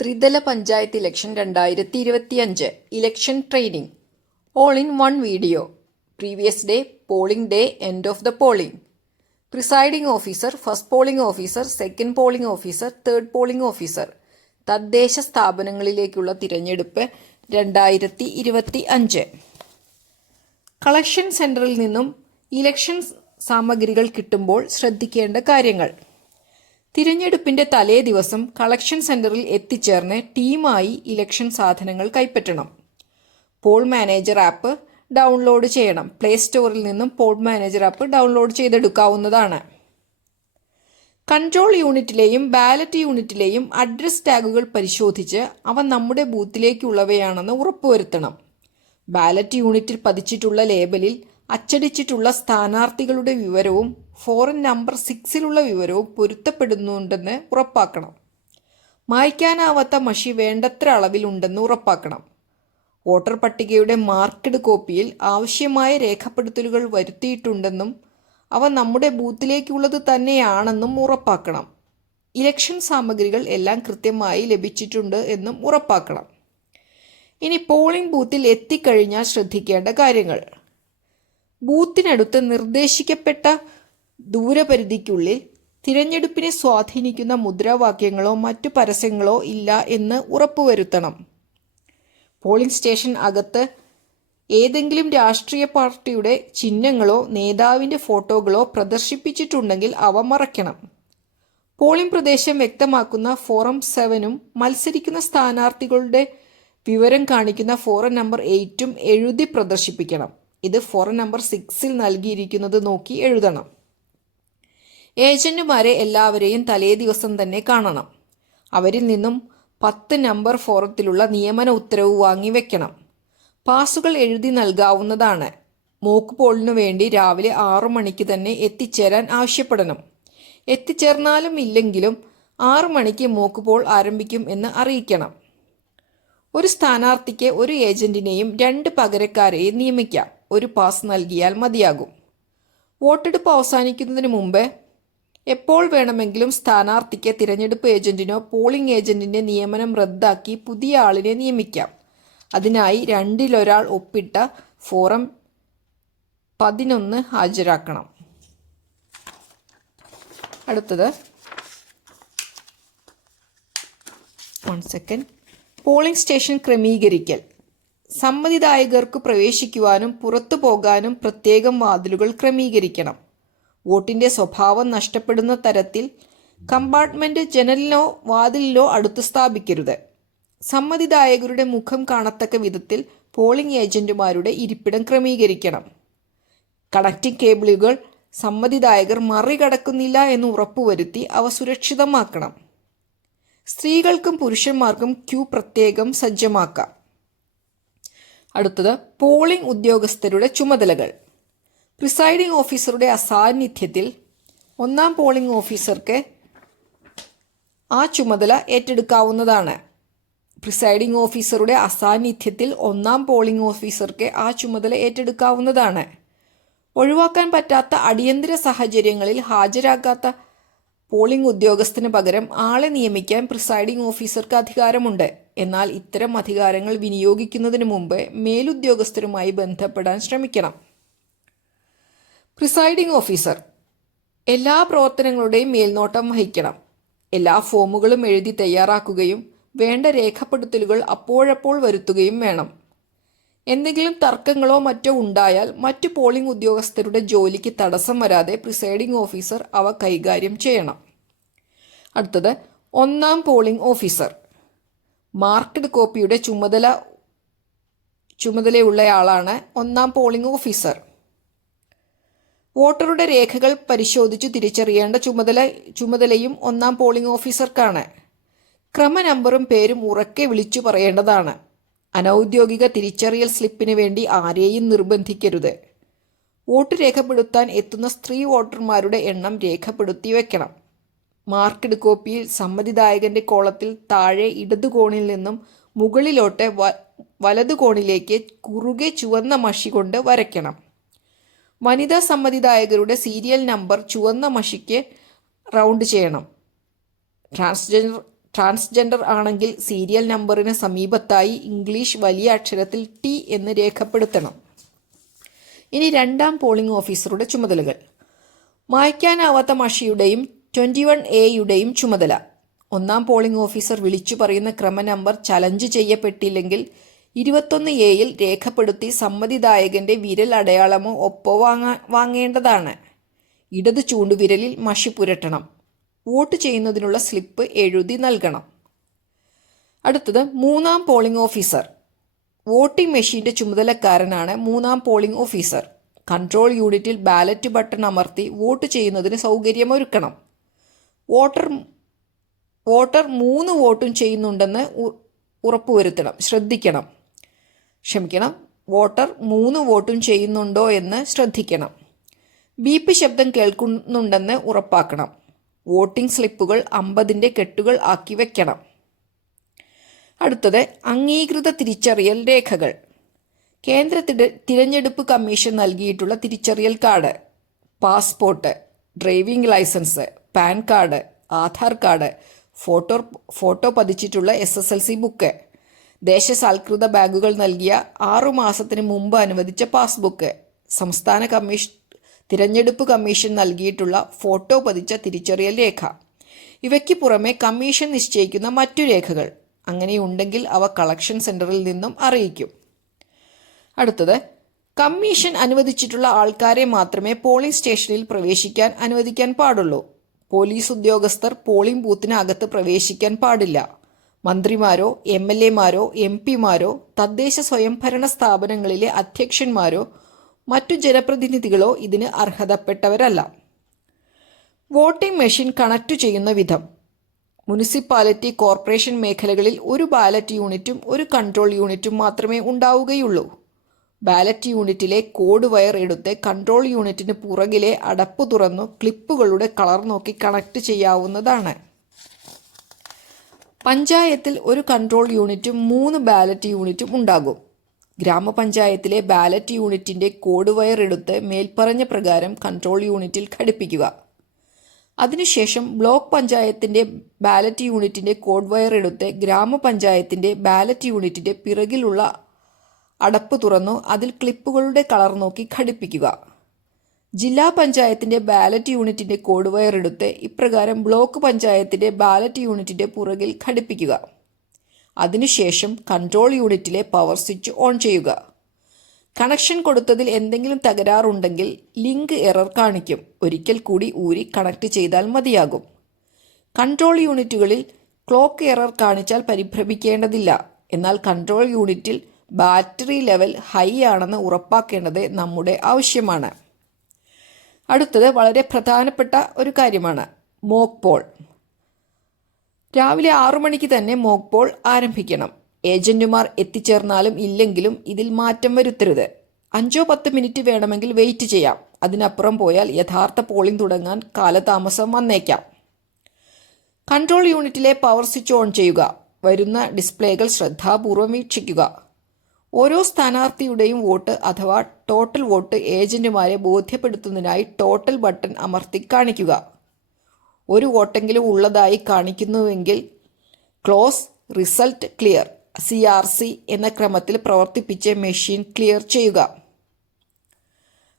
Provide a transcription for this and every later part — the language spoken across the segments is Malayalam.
ത്രിതല panchayat election 2025 election training all in one video. Previous day, polling day, end of the polling, presiding officer, first polling officer, second polling officer, third polling officer, തദ്ദേശ സ്ഥാപനങ്ങളിലേക്കുള്ള തിരഞ്ഞെടുപ്പ് 2025. കളക്ഷൻ സെന്ററിൽ നിന്നും ഇലക്ഷൻ സാമഗ്രികൾ കിട്ടുമ്പോൾ ശ്രദ്ധിക്കേണ്ട കാര്യങ്ങൾ. തിരഞ്ഞെടുപ്പിന്റെ തലേ ദിവസം കളക്ഷൻ സെന്ററിൽ എത്തിച്ചേർന്ന് ടീമായി ഇലക്ഷൻ സാധനങ്ങൾ കൈപ്പറ്റണം. പോൾ മാനേജർ ആപ്പ് ഡൗൺലോഡ് ചെയ്യണം. പ്ലേ സ്റ്റോറിൽ നിന്നും പോൾ മാനേജർ ആപ്പ് ഡൗൺലോഡ് ചെയ്തെടുക്കാവുന്നതാണ്. കൺട്രോൾ യൂണിറ്റിലെയും ബാലറ്റ് യൂണിറ്റിലെയും അഡ്രസ് ടാഗുകൾ പരിശോധിച്ച് അവ നമ്മുടെ ബൂത്തിലേക്കുള്ളവയാണെന്ന് ഉറപ്പുവരുത്തണം. ബാലറ്റ് യൂണിറ്റിൽ പതിച്ചിട്ടുള്ള ലേബലിൽ അച്ചടിച്ചിട്ടുള്ള സ്ഥാനാർത്ഥികളുടെ വിവരവും ഫോറം നമ്പർ 6-ലുള്ള വിവരവും പൊരുത്തപ്പെടുന്നുണ്ടെന്ന് ഉറപ്പാക്കണം. മായ്ക്കാനാവാത്ത മഷി വേണ്ടത്ര അളവിലുണ്ടെന്ന് ഉറപ്പാക്കണം. വോട്ടർ പട്ടികയുടെ മാർക്കഡ് കോപ്പിയിൽ ആവശ്യമായ രേഖപ്പെടുത്തലുകൾ വരുത്തിയിട്ടുണ്ടെന്നും അവ നമ്മുടെ ബൂത്തിലേക്കുള്ളത് തന്നെയാണെന്നും ഉറപ്പാക്കണം. ഇലക്ഷൻ സാമഗ്രികൾ എല്ലാം കൃത്യമായി ലഭിച്ചിട്ടുണ്ട് എന്നും ഉറപ്പാക്കണം. ഇനി പോളിംഗ് ബൂത്തിൽ എത്തിക്കഴിഞ്ഞാൽ ശ്രദ്ധിക്കേണ്ട കാര്യങ്ങൾ. ബൂത്തിനടുത്ത് നിർദ്ദേശിക്കപ്പെട്ട ദൂരപരിധിക്കുള്ളിൽ തിരഞ്ഞെടുപ്പിനെ സ്വാധീനിക്കുന്ന മുദ്രാവാക്യങ്ങളോ മറ്റു പരസ്യങ്ങളോ ഇല്ല എന്ന് ഉറപ്പുവരുത്തണം. പോളിംഗ് സ്റ്റേഷൻ അകത്ത് ഏതെങ്കിലും രാഷ്ട്രീയ പാർട്ടിയുടെ ചിഹ്നങ്ങളോ നേതാവിൻ്റെ ഫോട്ടോകളോ പ്രദർശിപ്പിച്ചിട്ടുണ്ടെങ്കിൽ അവ മറയ്ക്കണം. പോളിംഗ് പ്രദേശം വ്യക്തമാക്കുന്ന ഫോറം 7-ഉം മത്സരിക്കുന്ന സ്ഥാനാർത്ഥികളുടെ വിവരം കാണിക്കുന്ന ഫോറം നമ്പർ 8-ഉം എഴുതി പ്രദർശിപ്പിക്കണം. ഇത് ഫോറം നമ്പർ 6-ൽ നൽകിയിരിക്കുന്നത് നോക്കി എഴുതണം. ഏജന്റുമാരെ എല്ലാവരെയും തലേ ദിവസം തന്നെ കാണണം. അവരിൽ നിന്നും 10 നമ്പർ ഫോറത്തിലുള്ള നിയമന ഉത്തരവ് വാങ്ങി വെക്കണം. പാസുകൾ എഴുതി നൽകാവുന്നതാണ്. മോക്ക് പോളിനു വേണ്ടി രാവിലെ 6 മണിക്ക് തന്നെ എത്തിച്ചേരാൻ ആവശ്യപ്പെടണം. എത്തിച്ചേർന്നാലും ഇല്ലെങ്കിലും 6 മണിക്ക് മോക്ക് പോൾ ആരംഭിക്കും എന്ന് അറിയിക്കണം. ഒരു സ്ഥാനാർത്ഥിക്ക് ഒരു ഏജന്റിനെയും 2 പകരക്കാരെയും നിയമിക്കാം. ഒരു പാസ് നൽകിയാൽ മതിയാകും. വോട്ടെടുപ്പ് അവസാനിക്കുന്നതിന് മുമ്പ് എപ്പോൾ വേണമെങ്കിലും സ്ഥാനാർത്ഥിക്ക് തിരഞ്ഞെടുപ്പ് ഏജന്റിനോ പോളിംഗ് ഏജന്റിന്റെ നിയമനം റദ്ദാക്കി പുതിയ ആളിനെ നിയമിക്കാം. അതിനായി 2-ൽ-1 ഒപ്പിട്ട ഫോറം 11 ഹാജരാക്കണം. അടുത്തത് പോളിംഗ് സ്റ്റേഷൻ ക്രമീകരിക്കൽ. സമ്മതിദായകർക്ക് പ്രവേശിക്കുവാനും പുറത്തു പോകാനും പ്രത്യേകം വാതിലുകൾ ക്രമീകരിക്കണം. വോട്ടിന്റെ സ്വഭാവം നഷ്ടപ്പെടുന്ന തരത്തിൽ കമ്പാർട്ട്മെന്റ് ജനലിനോ വാതിലിലോ അടുത്ത് സ്ഥാപിക്കരുത്. സമ്മതിദായകരുടെ മുഖം കാണത്തക്ക വിധത്തിൽ പോളിംഗ് ഏജന്റുമാരുടെ ഇരിപ്പിടം ക്രമീകരിക്കണം. കണക്റ്റിംഗ് കേബിളുകൾ സമ്മതിദായകർ മറികടക്കുന്നില്ല എന്ന് ഉറപ്പുവരുത്തി അവ സുരക്ഷിതമാക്കണം. സ്ത്രീകൾക്കും പുരുഷന്മാർക്കും ക്യൂ പ്രത്യേകം സജ്ജമാക്കാം. അടുത്തത് പോളിംഗ് ഉദ്യോഗസ്ഥരുടെ ചുമതലകൾ. പ്രിസൈഡിംഗ് ഓഫീസറുടെ അസാന്നിധ്യത്തിൽ 1-ാം പോളിംഗ് ഓഫീസർക്ക് ആ ചുമതല ഏറ്റെടുക്കാവുന്നതാണ്. പ്രിസൈഡിംഗ് ഓഫീസറുടെ അസാന്നിധ്യത്തിൽ 1-ാം പോളിംഗ് ഓഫീസർക്ക് ആ ചുമതല ഏറ്റെടുക്കാവുന്നതാണ്. ഒഴിവാക്കാൻ പറ്റാത്ത അടിയന്തര സാഹചര്യങ്ങളിൽ ഹാജരാകാത്ത പോളിംഗ് ഉദ്യോഗസ്ഥന് പകരം ആളെ നിയമിക്കാൻ പ്രിസൈഡിംഗ് ഓഫീസർക്ക് അധികാരമുണ്ട്. എന്നാൽ ഇത്തരം അധികാരങ്ങൾ വിനിയോഗിക്കുന്നതിന് മുമ്പ് മേലുദ്യോഗസ്ഥരുമായി ബന്ധപ്പെടാൻ ശ്രമിക്കണം. പ്രിസൈഡിംഗ് ഓഫീസർ എല്ലാ പ്രവർത്തനങ്ങളുടെയും മേൽനോട്ടം വഹിക്കണം. എല്ലാ ഫോമുകളും എഴുതി തയ്യാറാക്കുകയും വേണ്ട രേഖപ്പെടുത്തലുകൾ അപ്പോഴപ്പോൾ വരുത്തുകയും വേണം. എന്തെങ്കിലും തർക്കങ്ങളോ മറ്റോ ഉണ്ടായാൽ മറ്റു പോളിംഗ് ഉദ്യോഗസ്ഥരുടെ ജോലിക്ക് തടസ്സം വരാതെ പ്രിസൈഡിംഗ് ഓഫീസർ അവ കൈകാര്യം ചെയ്യണം. അടുത്തത് 1-ാം പോളിംഗ് ഓഫീസർ. മാർക്കഡ് കോപ്പിയുടെ ചുമതലയുള്ളയാളാണ് 1-ാം പോളിംഗ് ഓഫീസർ. വോട്ടറുടെ രേഖകൾ പരിശോധിച്ചു തിരിച്ചറിയേണ്ട ചുമതലയും 1-ാം പോളിംഗ് ഓഫീസർക്കാണ്. ക്രമനമ്പറും പേരും ഉറക്കെ വിളിച്ചു പറയേണ്ടതാണ്. അനൗദ്യോഗിക തിരിച്ചറിയൽ സ്ലിപ്പിന് വേണ്ടി ആരെയും നിർബന്ധിക്കരുത്. വോട്ട് രേഖപ്പെടുത്താൻ എത്തുന്ന സ്ത്രീ വോട്ടർമാരുടെ എണ്ണം രേഖപ്പെടുത്തി വെക്കണം. മാർക്കഡ് കോപ്പിയിൽ സമ്മതിദായകന്റെ കോളത്തിൽ താഴെ ഇടതുകോണിൽ നിന്നും മുകളിലോട്ട് വലതുകോണിലേക്ക് കുറുകെ ചുവന്ന മഷി കൊണ്ട് വരയ്ക്കണം. വനിതാ സമ്മതിദായകരുടെ സീരിയൽ നമ്പർ ചുവന്ന മഷിക്ക് റൗണ്ട് ചെയ്യണം. ട്രാൻസ്ജെൻഡർ ആണെങ്കിൽ സീരിയൽ നമ്പറിന് സമീപത്തായി ഇംഗ്ലീഷ് വലിയ അക്ഷരത്തിൽ ടി എന്ന് രേഖപ്പെടുത്തണം. ഇനി രണ്ടാം പോളിംഗ് ഓഫീസറുടെ ചുമതലകൾ. മായ്ക്കാനാവാത്ത മഷിയുടെയും 21A ചുമതല. ഒന്നാം പോളിംഗ് ഓഫീസർ വിളിച്ചു പറയുന്ന ക്രമനമ്പർ ചലഞ്ച് ചെയ്യപ്പെട്ടില്ലെങ്കിൽ 21A രേഖപ്പെടുത്തി സമ്മതിദായകന്റെ വിരൽ അടയാളമോ ഒപ്പോ വാങ്ങേണ്ടതാണ്. ഇടത് ചൂണ്ടുവിരലിൽ മഷി പുരട്ടണം. വോട്ട് ചെയ്യുന്നതിനുള്ള സ്ലിപ്പ് എഴുതി നൽകണം. അടുത്തത് മൂന്നാം പോളിംഗ് ഓഫീസർ. വോട്ടിംഗ് മെഷീന്റെ ചുമതലക്കാരനാണ് മൂന്നാം പോളിംഗ് ഓഫീസർ. കൺട്രോൾ യൂണിറ്റിൽ ബാലറ്റ് ബട്ടൺ അമർത്തി വോട്ട് ചെയ്യുന്നതിന് സൗകര്യമൊരുക്കണം. വോട്ടർ 3 വോട്ടും ചെയ്യുന്നുണ്ടെന്ന് വോട്ടർ 3 വോട്ടും ചെയ്യുന്നുണ്ടോ എന്ന് ശ്രദ്ധിക്കണം. ബീപ്പ് ശബ്ദം കേൾക്കുന്നുണ്ടെന്ന് ഉറപ്പാക്കണം. വോട്ടിംഗ് സ്ലിപ്പുകൾ 50ന്റെ കെട്ടുകൾ ആക്കി വെക്കണം. അടുത്തത് അംഗീകൃത തിരിച്ചറിയൽ രേഖകൾ. കേന്ദ്ര തിരഞ്ഞെടുപ്പ് കമ്മീഷൻ നൽകിയിട്ടുള്ള തിരിച്ചറിയൽ card, passport, driving licence, PAN card, Aadhaar card, photo പതിച്ചിട്ടുള്ള SSLC ബുക്ക്, ദേശസാൽകൃത ബാങ്കുകൾ നൽകിയ 6 മാസത്തിന് മുമ്പ് അനുവദിച്ച പാസ്ബുക്ക്, സംസ്ഥാന തിരഞ്ഞെടുപ്പ് കമ്മീഷൻ നൽകിയിട്ടുള്ള ഫോട്ടോ പതിച്ച തിരിച്ചറിയൽ രേഖ. ഇവയ്ക്ക് പുറമെ കമ്മീഷൻ നിശ്ചയിക്കുന്ന മറ്റു രേഖകൾ അങ്ങനെയുണ്ടെങ്കിൽ അവ കളക്ഷൻ സെന്ററിൽ നിന്നും അറിയിക്കും. അടുത്തത് കമ്മീഷൻ അനുവദിച്ചിട്ടുള്ള ആൾക്കാരെ മാത്രമേ പോളിംഗ് സ്റ്റേഷനിൽ പ്രവേശിക്കാൻ അനുവദിക്കാൻ പാടുള്ളൂ. പോലീസ് ഉദ്യോഗസ്ഥർ പോളിംഗ് ബൂത്തിനകത്ത് പ്രവേശിക്കാൻ പാടില്ല. മന്ത്രിമാരോ MLAമാരോ MP മാരോ തദ്ദേശ സ്വയംഭരണ സ്ഥാപനങ്ങളിലെ അധ്യക്ഷന്മാരോ മറ്റു ജനപ്രതിനിധികളോ ഇതിന് അർഹതപ്പെട്ടവരല്ല. വോട്ടിംഗ് മെഷീൻ കണക്ട് ചെയ്യുന്ന വിധം. മുനിസിപ്പാലിറ്റി കോർപ്പറേഷൻ മേഖലകളിൽ ഒരു ബാലറ്റ് യൂണിറ്റും ഒരു കൺട്രോൾ യൂണിറ്റും മാത്രമേ ഉണ്ടാവുകയുള്ളൂ. ബാലറ്റ് യൂണിറ്റിലെ കോഡ് വയർ എടുത്ത് കൺട്രോൾ യൂണിറ്റിന് പുറകിലെ അടപ്പ് തുറന്നു ക്ലിപ്പുകളുടെ കളർ നോക്കി കണക്ട് ചെയ്യാവുന്നതാണ്. പഞ്ചായത്തിൽ ഒരു കൺട്രോൾ യൂണിറ്റും 3 ബാലറ്റ് യൂണിറ്റും ഉണ്ടാകും. ഗ്രാമപഞ്ചായത്തിലെ ബാലറ്റ് യൂണിറ്റിന്റെ കോഡ് വയർ എടുത്ത് മേൽപ്പറഞ്ഞ പ്രകാരം കൺട്രോൾ യൂണിറ്റിൽ ഘടിപ്പിക്കുക. അതിനുശേഷം ബ്ലോക്ക് പഞ്ചായത്തിന്റെ ബാലറ്റ് യൂണിറ്റിന്റെ കോഡ് വയർ എടുത്ത് ഗ്രാമപഞ്ചായത്തിന്റെ ബാലറ്റ് യൂണിറ്റിന്റെ പിറകിലുള്ള അടപ്പ് തുറന്നു അതിൽ ക്ലിപ്പുകളുടെ കളർ നോക്കി ഘടിപ്പിക്കുക. ജില്ലാ പഞ്ചായത്തിന്റെ ബാലറ്റ് യൂണിറ്റിന്റെ കോഡ് വയർ എടുത്ത് ഇപ്രകാരം ബ്ലോക്ക് പഞ്ചായത്തിന്റെ ബാലറ്റ് യൂണിറ്റിന്റെ പുറകിൽ ഘടിപ്പിക്കുക. അതിനുശേഷം കൺട്രോൾ യൂണിറ്റിലെ പവർ സ്വിച്ച് ഓൺ ചെയ്യുക. കണക്ഷൻ കൊടുത്തതിൽ എന്തെങ്കിലും തകരാറുണ്ടെങ്കിൽ ലിങ്ക് എറർ കാണിക്കും. ഒരിക്കൽ കൂടി ഊരി കണക്ട് ചെയ്താൽ മതിയാകും. കൺട്രോൾ യൂണിറ്റുകളിൽ ക്ലോക്ക് എറർ കാണിച്ചാൽ പരിഭ്രമിക്കേണ്ടതില്ല. എന്നാൽ കൺട്രോൾ യൂണിറ്റിൽ ബാറ്ററി ലെവൽ ഹൈ ആണെന്ന് ഉറപ്പാക്കേണ്ടത് നമ്മുടെ ആവശ്യമാണ്. അടുത്തത് വളരെ പ്രധാനപ്പെട്ട ഒരു കാര്യമാണ്, മോക്ക് പോൾ. രാവിലെ 6 മണിക്ക് തന്നെ മോക്ക് പോൾ ആരംഭിക്കണം. ഏജന്റുമാർ എത്തിച്ചേർന്നാലും ഇല്ലെങ്കിലും ഇതിൽ മാറ്റം വരുത്തരുത്. 5-10 മിനിറ്റ് വേണമെങ്കിൽ വെയിറ്റ് ചെയ്യാം. അതിനപ്പുറം പോയാൽ യഥാർത്ഥ പോളിംഗ് തുടങ്ങാൻ കാലതാമസം വന്നേക്കാം. കൺട്രോൾ യൂണിറ്റിലെ പവർ സ്വിച്ച് ഓൺ ചെയ്യുക. വരുന്ന ഡിസ്പ്ലേകൾ ശ്രദ്ധാപൂർവം വീക്ഷിക്കുക. ഓരോ സ്ഥാനാർത്ഥിയുടെയും വോട്ട് അഥവാ ടോട്ടൽ വോട്ട് ഏജന്റുമാരെ ബോധ്യപ്പെടുത്തുന്നതിനായി ടോട്ടൽ ബട്ടൺ അമർത്തി കാണിക്കുക. ഒരു വോട്ടെങ്കിലും ഉള്ളതായി കാണിക്കുന്നുവെങ്കിൽ ക്ലോസ്, റിസൾട്ട്, ക്ലിയർ, CRC എന്ന ക്രമത്തിൽ പ്രവർത്തിപ്പിച്ച് മെഷീൻ ക്ലിയർ ചെയ്യുക.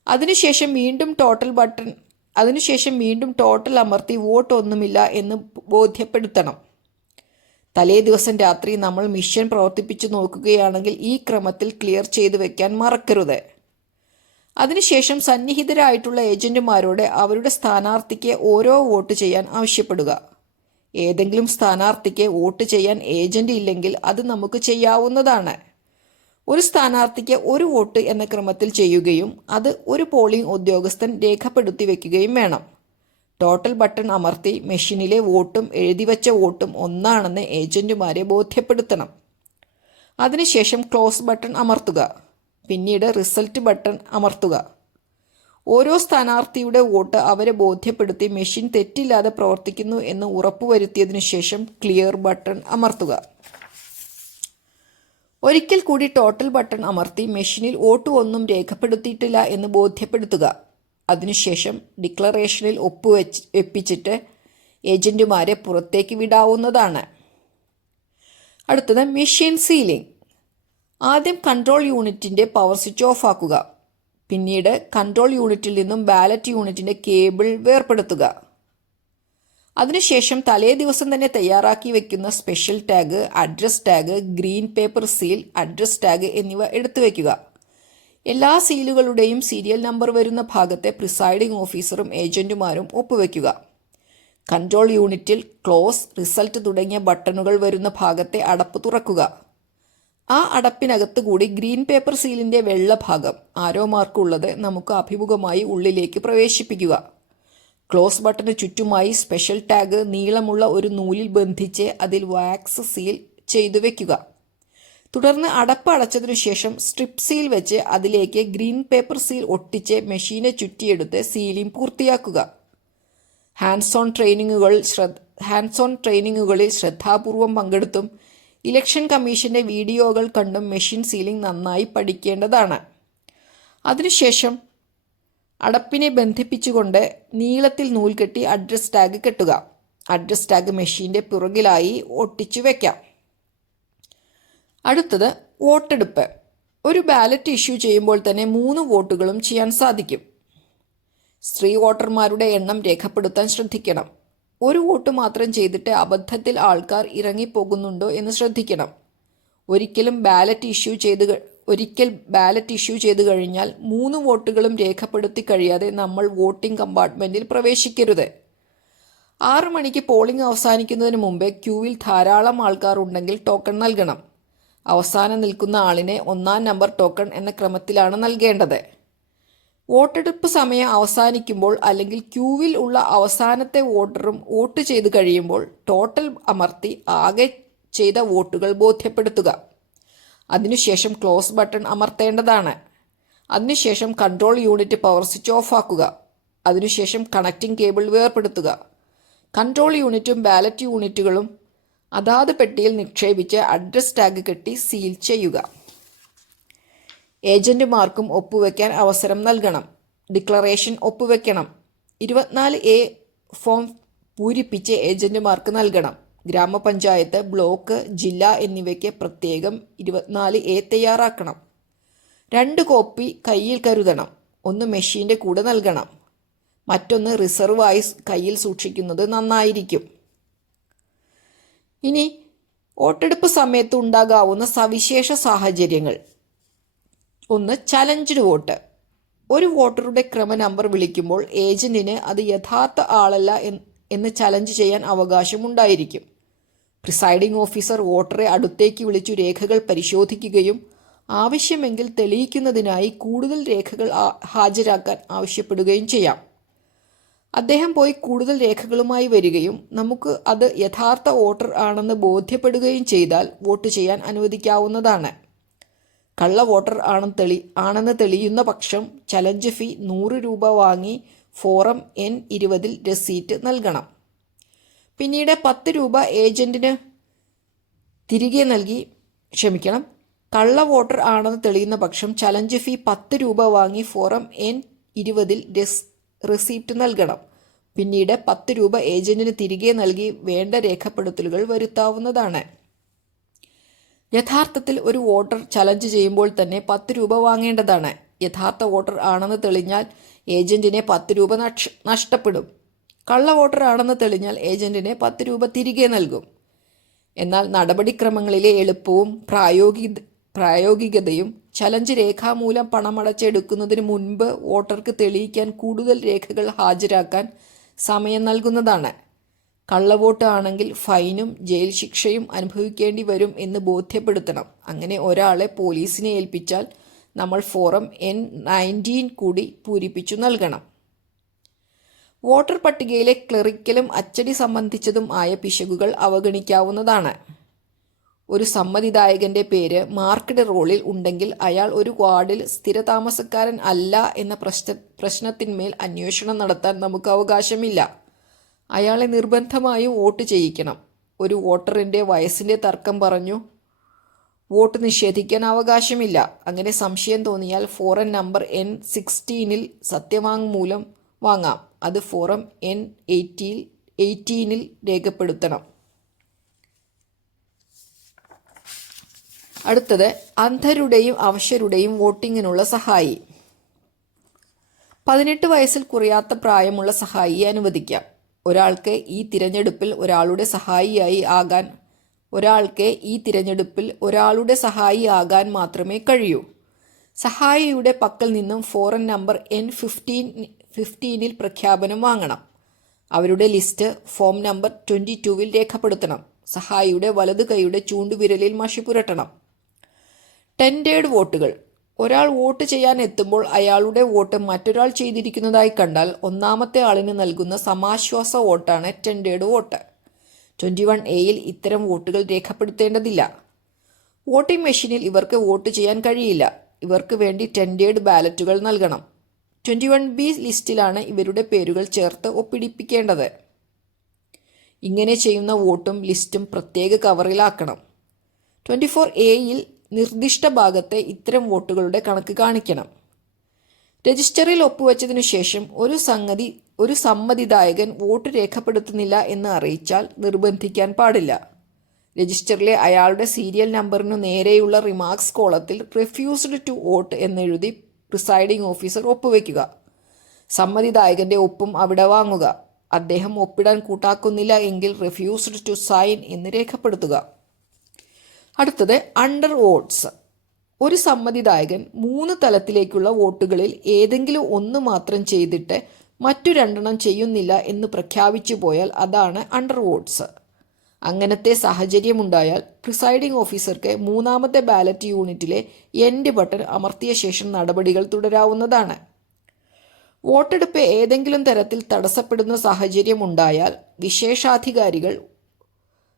അതിനുശേഷം വീണ്ടും ടോട്ടൽ അമർത്തി വോട്ട് ഒന്നുമില്ല എന്ന് ബോധ്യപ്പെടുത്തണം. തലേ ദിവസം രാത്രി നമ്മൾ മെഷീൻ പ്രവർത്തിപ്പിച്ചു നോക്കുകയാണെങ്കിൽ ഈ ക്രമത്തിൽ ക്ലിയർ ചെയ്തു വെക്കാൻ മറക്കരുത്. അതിനുശേഷം സന്നിഹിതരായിട്ടുള്ള ഏജന്റുമാരോട് അവരുടെ സ്ഥാനാർത്ഥിക്ക് ഓരോ വോട്ട് ചെയ്യാൻ ആവശ്യപ്പെടുക. ഏതെങ്കിലും സ്ഥാനാർത്ഥിക്ക് വോട്ട് ചെയ്യാൻ ഏജന്റ് ഇല്ലെങ്കിൽ അത് നമുക്ക് ചെയ്യാവുന്നതാണ്. ഒരു സ്ഥാനാർത്ഥിക്ക് 1 വോട്ട് എന്ന ക്രമത്തിൽ ചെയ്യുകയും അത് ഒരു പോളിംഗ് ഉദ്യോഗസ്ഥൻ രേഖപ്പെടുത്തി വയ്ക്കുകയും വേണം. ടോട്ടൽ ബട്ടൺ അമർത്തി മെഷീനിലെ വോട്ടും എഴുതിവെച്ച വോട്ടും ഒന്നാണെന്ന് ഏജന്റുമാരെ ബോധ്യപ്പെടുത്തണം. അതിനുശേഷം ക്ലോസ് ബട്ടൺ അമർത്തുക. പിന്നീട് റിസൾട്ട് ബട്ടൺ അമർത്തുക. ഓരോ സ്ഥാനാർത്ഥിയുടെ വോട്ട് അവരെ ബോധ്യപ്പെടുത്തി മെഷീൻ തെറ്റില്ലാതെ പ്രവർത്തിക്കുന്നു എന്ന് ഉറപ്പുവരുത്തിയതിനു ശേഷം ക്ലിയർ ബട്ടൺ അമർത്തുക. ഒരിക്കൽ കൂടി ടോട്ടൽ ബട്ടൺ അമർത്തി മെഷീനിൽ വോട്ട് ഒന്നും രേഖപ്പെടുത്തിയിട്ടില്ല എന്ന് ബോധ്യപ്പെടുത്തുക. അതിനുശേഷം ഡിക്ലറേഷനിൽ ഒപ്പുവെപ്പിച്ചിട്ട് ഏജന്റുമാരെ പുറത്തേക്ക് വിടാവുന്നതാണ്. അടുത്തത് മെഷീൻ സീലിംഗ്. ആദ്യം കൺട്രോൾ യൂണിറ്റിൻ്റെ പവർ സ്വിച്ച് ഓഫ് ആക്കുക. പിന്നീട് കൺട്രോൾ യൂണിറ്റിൽ നിന്നും ബാലറ്റ് യൂണിറ്റിൻ്റെ കേബിൾ വേർപെടുത്തുക. അതിനുശേഷം തലേ ദിവസം തന്നെ തയ്യാറാക്കി വയ്ക്കുന്ന special tag, address tag, green paper seal, address tag എന്നിവ എടുത്തു വയ്ക്കുക. എല്ലാ സീലുകളുടെയും സീരിയൽ നമ്പർ വരുന്ന ഭാഗത്തെ പ്രിസൈഡിംഗ് ഓഫീസറും ഏജന്റുമാരും ഒപ്പുവെക്കുക. കൺട്രോൾ യൂണിറ്റിൽ ക്ലോസ്, റിസൾട്ട് തുടങ്ങിയ ബട്ടണുകൾ വരുന്ന ഭാഗത്തെ അടപ്പ് തുറക്കുക. ആ അടപ്പിനകത്ത് കൂടി ഗ്രീൻ പേപ്പർ സീലിൻ്റെ വെള്ള ഭാഗം ആരോ മാർക്കുള്ളത് നമുക്ക് അഭിമുഖമായി ഉള്ളിലേക്ക് പ്രവേശിപ്പിക്കുക. ക്ലോസ് ബട്ടന് ചുറ്റുമായി സ്പെഷ്യൽ ടാഗ് നീളമുള്ള ഒരു നൂലിൽ ബന്ധിച്ച് അതിൽ വാക്സ് സീൽ ചെയ്തു വെക്കുക. തുടർന്ന് അടപ്പ് അടച്ചതിനു ശേഷം സ്ട്രിപ്പ് സീൽ വെച്ച് അതിലേക്ക് ഗ്രീൻ പേപ്പർ സീൽ ഒട്ടിച്ച് മെഷീനെ ചുറ്റിയെടുത്ത് സീലിംഗ് പൂർത്തിയാക്കുക. ഹാൻഡ്സ് ഓൺ ട്രെയിനിങ്ങുകളിൽ ശ്രദ്ധാപൂർവം പങ്കെടുത്തും ഇലക്ഷൻ കമ്മീഷന്റെ വീഡിയോകൾ കണ്ടും മെഷീൻ സീലിംഗ് നന്നായി പഠിക്കേണ്ടതാണ്. അതിനുശേഷം അടപ്പിനെ ബന്ധിപ്പിച്ചുകൊണ്ട് നീളത്തിൽ നൂൽ കെട്ടി അഡ്രസ് ടാഗ് കെട്ടുക. അഡ്രസ് ടാഗ് മെഷീൻ്റെ പുറകിലായി ഒട്ടിച്ചു വയ്ക്കാം. അടുത്തത് വോട്ടെടുപ്പ്. ഒരു ബാലറ്റ് ഇഷ്യൂ ചെയ്യുമ്പോൾ തന്നെ 3 വോട്ടുകളും ചെയ്യാൻ സാധിക്കും. സ്ത്രീ വോട്ടർമാരുടെ എണ്ണം രേഖപ്പെടുത്താൻ ശ്രദ്ധിക്കണം. ഒരു വോട്ട് മാത്രം ചെയ്തിട്ട് അബദ്ധത്തിൽ ആൾക്കാർ ഇറങ്ങിപ്പോകുന്നുണ്ടോ എന്ന് ശ്രദ്ധിക്കണം. ഒരിക്കൽ ബാലറ്റ് ഇഷ്യൂ ചെയ്തു കഴിഞ്ഞാൽ 3 വോട്ടുകളും രേഖപ്പെടുത്തി കഴിയാതെ നമ്മൾ വോട്ടിംഗ് കമ്പാർട്ട്മെൻറ്റിൽ പ്രവേശിക്കരുത്. 6 മണിക്ക് പോളിംഗ് അവസാനിക്കുന്നതിന് മുമ്പേ ക്യൂവിൽ ധാരാളം ആൾക്കാർ ഉണ്ടെങ്കിൽ ടോക്കൺ നൽകണം. അവസാനം നിൽക്കുന്ന ആളിനെ 1-ാം നമ്പർ ടോക്കൺ എന്ന ക്രമത്തിലാണ് നൽകേണ്ടത്. വോട്ടെടുപ്പ് സമയം അവസാനിക്കുമ്പോൾ അല്ലെങ്കിൽ ക്യൂവിൽ ഉള്ള അവസാനത്തെ വോട്ടറും വോട്ട് ചെയ്ത് കഴിയുമ്പോൾ ടോട്ടൽ അമർത്തി ആകെ ചെയ്ത വോട്ടുകൾ ബോധ്യപ്പെടുത്തുക. അതിനുശേഷം ക്ലോസ് ബട്ടൺ അമർത്തേണ്ടതാണ്. അതിനുശേഷം control unit power switch off ആക്കുക. അതിനുശേഷം കണക്റ്റിംഗ് കേബിൾ വേർപെടുത്തുക. കൺട്രോൾ യൂണിറ്റും ബാലറ്റ് യൂണിറ്റുകളും അതാത് പെട്ടിയിൽ നിക്ഷേപിച്ച് അഡ്രസ് ടാഗ് കെട്ടി സീൽ ചെയ്യുക. ഏജന്റുമാർക്കും ഒപ്പുവെക്കാൻ അവസരം നൽകണം. ഡിക്ലറേഷൻ ഒപ്പുവെക്കണം. 24A ഫോം പൂരിപ്പിച്ച് ഏജന്റുമാർക്ക് നൽകണം. ഗ്രാമപഞ്ചായത്ത്, ബ്ലോക്ക്, ജില്ല എന്നിവയ്ക്ക് പ്രത്യേകം 24A തയ്യാറാക്കണം. 2 കോപ്പി കയ്യിൽ കരുതണം. 1 മെഷീൻ്റെ കൂടെ നൽകണം. മറ്റൊന്ന് റിസർവായി കയ്യിൽ സൂക്ഷിക്കുന്നത് നന്നായിരിക്കും. ഇനി വോട്ടെടുപ്പ് സമയത്ത് ഉണ്ടാകാവുന്ന സവിശേഷ സാഹചര്യങ്ങൾ. 1. Challenged vote. ഒരു വോട്ടറുടെ ക്രമ നമ്പർ വിളിക്കുമ്പോൾ ഏജന്റിന് അത് യഥാർത്ഥ ആളല്ല എന്ന് ചലഞ്ച് ചെയ്യാൻ അവകാശമുണ്ടായിരിക്കും. പ്രിസൈഡിംഗ് ഓഫീസർ വോട്ടറെ അടുത്തേക്ക് വിളിച്ചു രേഖകൾ പരിശോധിക്കുകയും ആവശ്യമെങ്കിൽ തെളിയിക്കുന്നതിനായി കൂടുതൽ രേഖകൾ ഹാജരാക്കാൻ ആവശ്യപ്പെടുകയും ചെയ്യാം. അദ്ദേഹം പോയി കൂടുതൽ രേഖകളുമായി വരികയും നമുക്ക് അത് യഥാർത്ഥ വോട്ടർ ആണെന്ന് ബോധ്യപ്പെടുകയും ചെയ്താൽ വോട്ട് ചെയ്യാൻ അനുവദിക്കാവുന്നതാണ്. കള്ള വോട്ടർ ആണെന്ന് തെളിയുന്ന പക്ഷം ചലഞ്ച് ഫീ 100 രൂപ വാങ്ങി ഫോറം N20 രസീറ്റ് നൽകണം. പിന്നീട് 10 രൂപ ഏജന്റിന് തിരികെ കള്ള വോട്ടർ ആണെന്ന് തെളിയുന്ന പക്ഷം ചലഞ്ച് ഫീ 10 രൂപ വാങ്ങി ഫോറം N20 റെസീപ്റ്റ് നൽകണം. പിന്നീട് 10 രൂപ ഏജന്റിന് തിരികെ നൽകി വേണ്ട രേഖപ്പെടുത്തലുകൾ വരുത്താവുന്നതാണ്. യഥാർത്ഥത്തിൽ ഒരു വോട്ടർ ചലഞ്ച് ചെയ്യുമ്പോൾ തന്നെ 10 രൂപ വാങ്ങേണ്ടതാണ്. യഥാർത്ഥ വോട്ടർ ആണെന്ന് തെളിഞ്ഞാൽ ഏജന്റിനെ 10 രൂപ നഷ്ടപ്പെടും. കള്ള വോട്ടർ ആണെന്ന് തെളിഞ്ഞാൽ ഏജന്റിനെ 10 രൂപ തിരികെ നൽകും. എന്നാൽ നടപടിക്രമങ്ങളിലെ എളുപ്പവും പ്രായോഗികതയും ചലഞ്ച് രേഖാമൂലം പണമടച്ചെടുക്കുന്നതിന് മുൻപ് വോട്ടർക്ക് തെളിയിക്കാൻ കൂടുതൽ രേഖകൾ ഹാജരാക്കാൻ സമയം നൽകുന്നതാണ്. കള്ളവോട്ട് ആണെങ്കിൽ ഫൈനും ജയിൽ ശിക്ഷയും അനുഭവിക്കേണ്ടി വരും എന്ന് ബോധ്യപ്പെടുത്തണം. അങ്ങനെ ഒരാളെ പോലീസിനെ ഏൽപ്പിച്ചാൽ നമ്മൾ ഫോറം N19 കൂടി പൂരിപ്പിച്ചു നൽകണം. വോട്ടർ പട്ടികയിലെ ക്ലറിക്കലും അച്ചടി സംബന്ധിച്ചതും ആയ പിശകുകൾ അവഗണിക്കാവുന്നതാണ്. ഒരു സമ്മതിദായകന്റെ പേര് മാർക്ക്ഡ് റോളിൽ ഉണ്ടെങ്കിൽ അയാൾ ഒരു വാർഡിൽ സ്ഥിരതാമസക്കാരൻ അല്ല എന്ന പ്രശ്നത്തിന്മേൽ അന്വേഷണം നടത്താൻ നമുക്ക് അവകാശമില്ല. അയാളെ നിർബന്ധമായും വോട്ട് ചെയ്യിക്കണം. ഒരു വോട്ടറിൻ്റെ വയസ്സിൻ്റെ തർക്കം പറഞ്ഞു വോട്ട് നിഷേധിക്കാൻ അവകാശമില്ല. അങ്ങനെ സംശയം തോന്നിയാൽ ഫോറം നമ്പർ N16 സത്യവാങ്മൂലം വാങ്ങാം. അത് ഫോറം N18 രേഖപ്പെടുത്തണം. അടുത്തത് അന്ധരുടെയും അവശരുടെയും വോട്ടിങ്ങിനുള്ള സഹായി. 18 വയസ്സിൽ കുറയാത്ത പ്രായമുള്ള സഹായിയെ അനുവദിക്കാം. ഒരാൾക്ക് ഈ തിരഞ്ഞെടുപ്പിൽ ഒരാളുടെ സഹായി ആകാൻ മാത്രമേ കഴിയൂ. സഹായിയുടെ പക്കൽ നിന്നും ഫോറൻ നമ്പർ N15 പ്രഖ്യാപനം വാങ്ങണം. അവരുടെ ലിസ്റ്റ് ഫോം നമ്പർ 22 രേഖപ്പെടുത്തണം. സഹായിയുടെ വലതു കൈയുടെ ചൂണ്ടുവിരലിൽ മഷി പുരട്ടണം. ടെൻഡേഡ് വോട്ടുകൾ. ഒരാൾ വോട്ട് ചെയ്യാൻ എത്തുമ്പോൾ അയാളുടെ വോട്ട് മറ്റൊരാൾ ചെയ്തിരിക്കുന്നതായി കണ്ടാൽ ഒന്നാമത്തെ ആളിന് നൽകുന്ന സമാശ്വാസ വോട്ടാണ് ടെൻഡേഡ് വോട്ട്. 21A ഇത്തരം വോട്ടുകൾ രേഖപ്പെടുത്തേണ്ടതില്ല. വോട്ടിംഗ് മെഷീനിൽ ഇവർക്ക് വോട്ട് ചെയ്യാൻ കഴിയില്ല. ഇവർക്ക് വേണ്ടി ടെൻഡേഡ് ബാലറ്റുകൾ നൽകണം. 21B ലിസ്റ്റിലാണ് ഇവരുടെ പേരുകൾ ചേർത്ത് ഒപ്പിടിപ്പിക്കേണ്ടത്. ഇങ്ങനെ ചെയ്യുന്ന വോട്ടും ലിസ്റ്റും പ്രത്യേക കവറിലാക്കണം. 24A നിർദ്ദിഷ്ട ഭാഗത്തെ ഇത്തരം വോട്ടുകളുടെ കണക്ക് കാണിക്കണം. രജിസ്റ്ററിൽ ഒപ്പുവെച്ചതിനു ശേഷം ഒരു സമ്മതിദായകൻ വോട്ട് രേഖപ്പെടുത്തുന്നില്ല എന്ന് അറിയിച്ചാൽ നിർബന്ധിക്കാൻ പാടില്ല. രജിസ്റ്ററിലെ അയാളുടെ സീരിയൽ നമ്പറിനു നേരെയുള്ള റിമാർക്സ് കോളത്തിൽ റിഫ്യൂസ്ഡ് ടു വോട്ട് എന്നെഴുതി പ്രിസൈഡിംഗ് ഓഫീസർ ഒപ്പുവെക്കുക. സമ്മതിദായകന്റെ ഒപ്പും അവിടെ വാങ്ങുക. അദ്ദേഹം ഒപ്പിടാൻ കൂട്ടാക്കുന്നില്ല എങ്കിൽ റിഫ്യൂസ്ഡ് ടു സൈൻ എന്ന് രേഖപ്പെടുത്തുക. അടുത്തത് അണ്ടർ വോട്ട്സ്. ഒരു സമ്മതിദായകൻ 3 തലത്തിലേക്കുള്ള വോട്ടുകളിൽ ഏതെങ്കിലും ഒന്ന് മാത്രം ചെയ്തിട്ട് മറ്റു 2 ചെയ്യുന്നില്ല എന്ന് പ്രഖ്യാപിച്ചു പോയാൽ അതാണ് അണ്ടർ വോട്ട്സ്. അങ്ങനത്തെ സാഹചര്യമുണ്ടായാൽ പ്രിസൈഡിംഗ് ഓഫീസർക്ക് 3ാമത്തെ ബാലറ്റ് യൂണിറ്റിലെ എൻഡ് ബട്ടൺ അമർത്തിയ ശേഷം നടപടികൾ തുടരാവുന്നതാണ്. വോട്ടെടുപ്പ് ഏതെങ്കിലും തരത്തിൽ തടസ്സപ്പെടുന്ന സാഹചര്യമുണ്ടായാൽ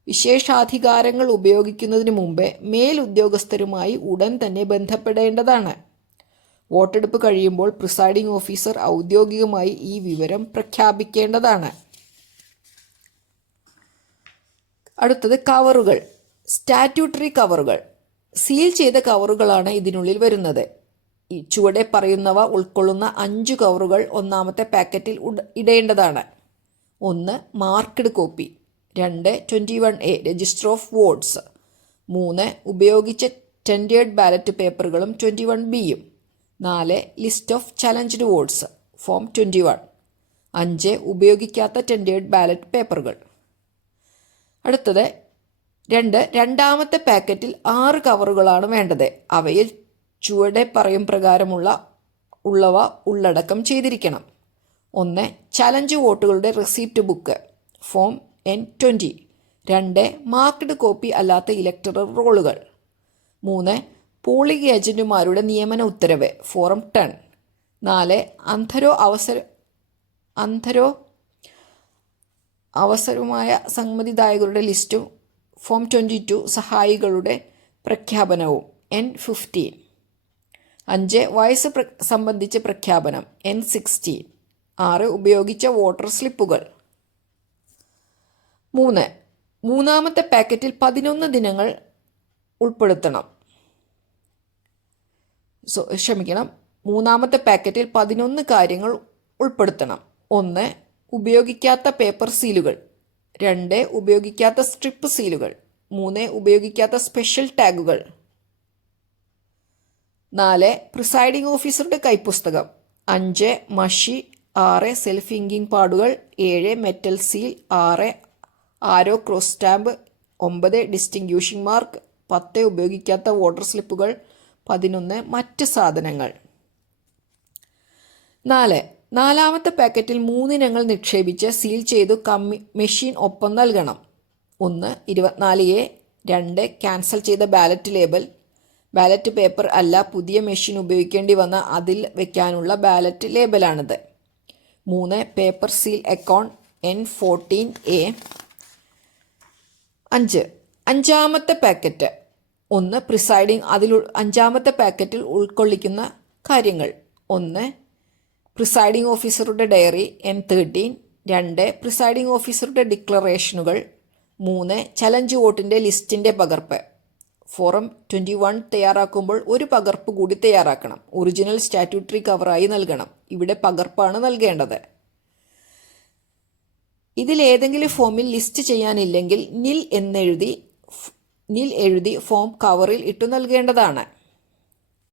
വിശേഷാധികാരങ്ങൾ ഉപയോഗിക്കുന്നതിന് മുമ്പേ മേലുദ്യോഗസ്ഥരുമായി ഉടൻ തന്നെ ബന്ധപ്പെടേണ്ടതാണ്. വോട്ടെടുപ്പ് കഴിയുമ്പോൾ പ്രിസൈഡിംഗ് ഓഫീസർ ഔദ്യോഗികമായി ഈ വിവരം പ്രഖ്യാപിക്കേണ്ടതാണ്. അടുത്തത് കവറുകൾ. സ്റ്റാറ്റ്യൂട്ടറി കവറുകൾ. സീൽ ചെയ്ത കവറുകളാണ് ഇതിനുള്ളിൽ വരുന്നത്. ചുവടെ പറയുന്നവ ഉൾക്കൊള്ളുന്ന 5 കവറുകൾ 1ാമത്തെ പാക്കറ്റിൽ ഇടേണ്ടതാണ്. 1. Marked copy. 2. 21A register of votes. 3. ഉപയോഗിച്ച ടെൻഡേഡ് ബാലറ്റ് പേപ്പറുകളും 21Bയും. 4. List of challenged votes form 21. 5. ഉപയോഗിക്കാത്ത ടെൻഡേഡ് ബാലറ്റ് പേപ്പറുകൾ. അടുത്തത് 2. 2ാമത്തെ പാക്കറ്റിൽ 6 കവറുകളാണ് വേണ്ടത്. അവയിൽ ചുവടെ പറയും പ്രകാരമുള്ളവ ഉള്ളടക്കം ചെയ്തിരിക്കണം. 1. ചലഞ്ച് വോട്ടുകളുടെ receipt book form N20. 2. Marked copy അല്ലാത്ത ഇലക്ടറൽ റോളുകൾ. 3. പോളിംഗ് ഏജന്റുമാരുടെ നിയമന ഉത്തരവ് ഫോറം 10. 4. അവസരമായ സമ്മതിദായകരുടെ ലിസ്റ്റും ഫോം 22. സഹായികളുടെ പ്രഖ്യാപനവും N15. 5. വയസ്സ് സംബന്ധിച്ച പ്രഖ്യാപനം N16. 6. ഉപയോഗിച്ച വോട്ടർ സ്ലിപ്പുകൾ. 3. 3ാമത്തെ പാക്കറ്റിൽ 11 ദിനങ്ങൾ ഉൾപ്പെടുത്തണം. 3ാമത്തെ പാക്കറ്റിൽ 11 കാര്യങ്ങൾ ഉൾപ്പെടുത്തണം. 1. ഉപയോഗിക്കാത്ത പേപ്പർ സീലുകൾ. 2. ഉപയോഗിക്കാത്ത സ്ട്രിപ്പ് സീലുകൾ. 3. ഉപയോഗിക്കാത്ത സ്പെഷ്യൽ ടാഗുകൾ. 4. പ്രിസൈഡിംഗ് ഓഫീസറുടെ കൈപ്പുസ്തകം. 5. മഷി. 6. സെൽഫ് ഇങ്കിങ് പാഡുകൾ. 7. Metal seal. 6. ആരോ ക്രോസ് സ്റ്റാമ്പ്. 9. ഡിസ്റ്റിങ്ക്വിഷിംഗ് മാർക്ക്. 10. ഉപയോഗിക്കാത്ത വോട്ടർ സ്ലിപ്പുകൾ. 11. മറ്റ് സാധനങ്ങൾ. 4. 4ാമത്തെ പാക്കറ്റിൽ 3 ഇനങ്ങൾ നിക്ഷേപിച്ച് സീൽ ചെയ്തു മെഷീൻ ഒപ്പം നൽകണം. 1. 24A. 2. ക്യാൻസൽ ചെയ്ത ബാലറ്റ് ലേബൽ. ബാലറ്റ് പേപ്പർ അല്ല, പുതിയ മെഷീൻ ഉപയോഗിക്കേണ്ടി വന്ന അതിൽ വയ്ക്കാനുള്ള ബാലറ്റ് ലേബലാണിത്. 3. Paper seal account N14A. 5. 5ാമത്തെ പാക്കറ്റ്. 1. പ്രിസൈഡിംഗ് 5ാമത്തെ പാക്കറ്റിൽ ഉൾക്കൊള്ളിക്കുന്ന കാര്യങ്ങൾ. 1. പ്രിസൈഡിംഗ് ഓഫീസറുടെ ഡയറി N13. 2. പ്രിസൈഡിംഗ് ഓഫീസറുടെ ഡിക്ലറേഷനുകൾ. 3. ചലഞ്ച് വോട്ടിൻ്റെ ലിസ്റ്റിൻ്റെ പകർപ്പ്. ഫോറം 21 തയ്യാറാക്കുമ്പോൾ ഒരു പകർപ്പ് കൂടി തയ്യാറാക്കണം. ഒറിജിനൽ സ്റ്റാറ്റ്യൂട്ടറി കവറായി നൽകണം. ഇവിടെ പകർപ്പാണ് നൽകേണ്ടത്. ഇതിലേതെങ്കിലും ഫോമിൽ ലിസ്റ്റ് ചെയ്യാനില്ലെങ്കിൽ നിൽ എന്നെഴുതി എഴുതി ഫോം കവറിൽ ഇട്ടു നൽകേണ്ടതാണ്.